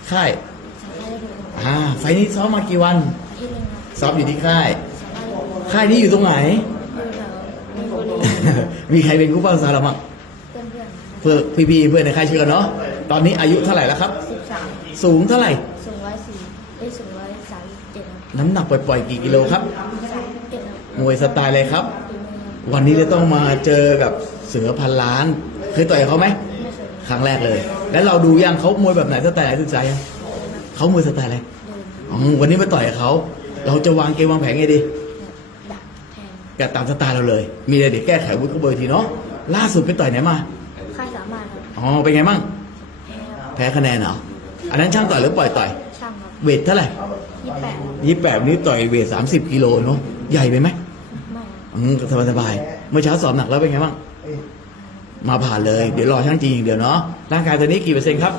ค่ายสามารถได้ดูไฟล์นี้ซ้อมมากี่วันอาทิตย์หนึงครับซ้อมอยู่ที่ค่ายสามารถได้ดูค่ายนี้อยู่ตรงไหนดูแถวมีบุรีมีใครเป็นคู่ป้องซ้อมเราบ้างเพื่อนเพื่อพี่ๆเพื่อนในค่ายเชื่อเนาะ ตอนนี้อายุเท่าไหร่แล้วครับ 13 สูงเท่าไหร่สูง104ได้สูง137ครับน้ำหนักปล่อยๆกี่กิโลครับ 37ครับมวยสไตล์อะไรครับฝีมือครับวันนี้จะต้องมาเจอกับเสือพันล้าน เคยต่อยกับเขาไหมไม่เคยครั้งแรกเลย แล้วเราดูยังเขามวยแบบไหนสไตล์ไหนศึกษายังเขามวยสไตล์อะไรเดินวันนี้มาต่อยกับเขา เราจะวางเกมวางแผนไงดีดักแทงแกตามสไตล์เราเลย มีอะไรเดี๋ยวแก้ไขวุฒิเขาเบอร์ทีเนาะ ล่าสุดไปต่อยไหนมาค่ายสามารถครับอ๋อ เป็นไงมั่งแพ้ครับแพ้คะแนนเหรอ อันนั้นช่างต่อยหรือปล่อยต่อยช่างครับเวทเท่าไหร่ 28 28นี้ต่อยเวท30กิโลเนาะ ใหญ่ไปไหมไม่ครับสบายๆเมื่อเช้าสอบหนักแล้วเป็นไงบ้าง มาผ่านเลย เดี๋ยวรอช่างจริงอย่างเดียวเนาะ ร่างกายตัวนี้กี่เปอร์เซ็นต์ครับ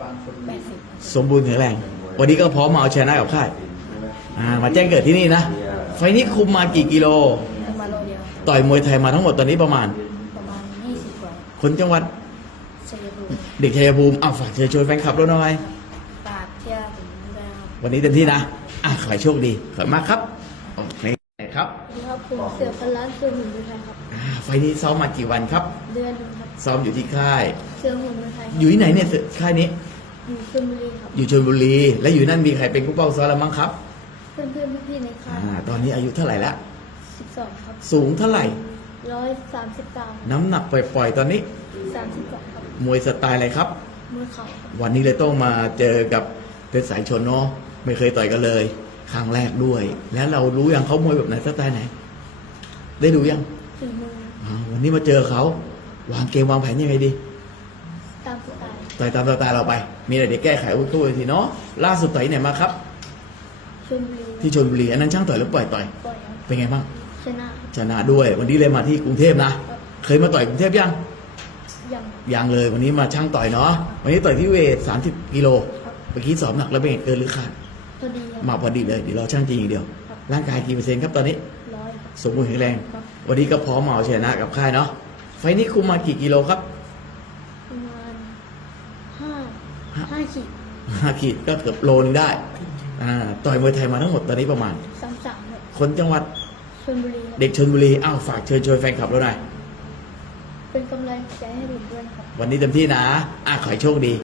80 สมบูรณ์แข็งแรง วันนี้ก็พร้อมมาเอาชนะกับค่าย มาแจ้งเกิดที่นี่นะ ไฟล์นี้คุมมากี่กิโลมาโลเดียวต่อยมวยไทยมาทั้งหมดตอนนี้ประมาณประมาณ20กว่าคนจังหวัดชัยภูมิเด็กชัยภูมิฝากเชิญชวนแฟนคลับเราหน่อยฝากเชียร์ผมด้วยนะครับวันนี้เต็มที่นะ ขอให้โชคดี ขอบคุณมากครับ โอเคครับสวัสดีครับผมเสือพันล้านเสือหุ่นมือไทยครับไฟล์นี้ซ้อมมากี่วันครับเดือนหนึงครับซ้อมอยู่ที่ค่ายเสือหุ่นมือไทยอยู่ที่ไหนเนี่ยค่ายนี้อยู่ชลบุรีครับอยู่ชลบุรี และอยู่นั่นมีใครเป็นผู้เป้าซ้อมเราบ้างครับเพื่อนเพื่อนพี่ๆในค่ายตอนนี้อายุเท่าไหร่แล้ว 12 ครับสูงเท่าไหร่ 139 น้ำหนักปล่อยๆ ตอนนี้ 32ครับมวยสไตล์อะไรครับมือเข่าครับวันนี้เลยต้องมาเจอกับเพชรสายชนเนาะ ไม่เคยต่อยกันเลย ครั้งแรกด้วย แล้วเรารู้ยังเขามวยแบบไหนสไตล์ไหน ได้ดูยังฝีมือวันนี้มาเจอเขา วางเกมวางแผนยังไงดีตามสไตล์ต่อยตามสไตล์เราไป มีอะไรเดี๋ยวแก้ไขวุ้นตัวทีเนาะ ล่าสุดต่อยที่ไหนมาครับชลบุรีที่ชลบุรี อันนั้นช่างต่อยหรือปล่อยต่อยปล่อยครับเป็นไงบ้างชนะครับชนะด้วย วันนี้เลยมาที่กรุงเทพนะ เคยมาต่อยกรุงเทพยังยังยังเลย วันนี้มาช่างต่อยเนาะ วันนี้ต่อยที่เวท30กิโลครับเมื่อกี้สอบหนักแล้วเป็นไงเกินหรือขาดพอดีครับมาพอดีเลย เดี๋ยวเราช่างจริงอย่างเดียวครับร่างกายกี่เปอร์เซ็นต์ครับตอนนี้ 100ครับสมบูรณ์แข็งแรงครับวันนี้ก็พร้อมมาเอาชนะกับค่ายเนาะ ไฟล์นี้คุมมากี่กิโลครับประมาณ5ขีด 5 ขีดก็เกือบโลนึงได้ ต่อยมวยไทยมาทั้งหมดตอนนี้ประมาณ 33ครับคนจังหวัดชลบุรีครับเด็กชลบุรี ฝากเชิญชวนแฟนคลับเราหน่อยเป็นกำลังใจให้ผมด้วยนะครับวันนี้เต็มที่นะ ขอให้โชคดี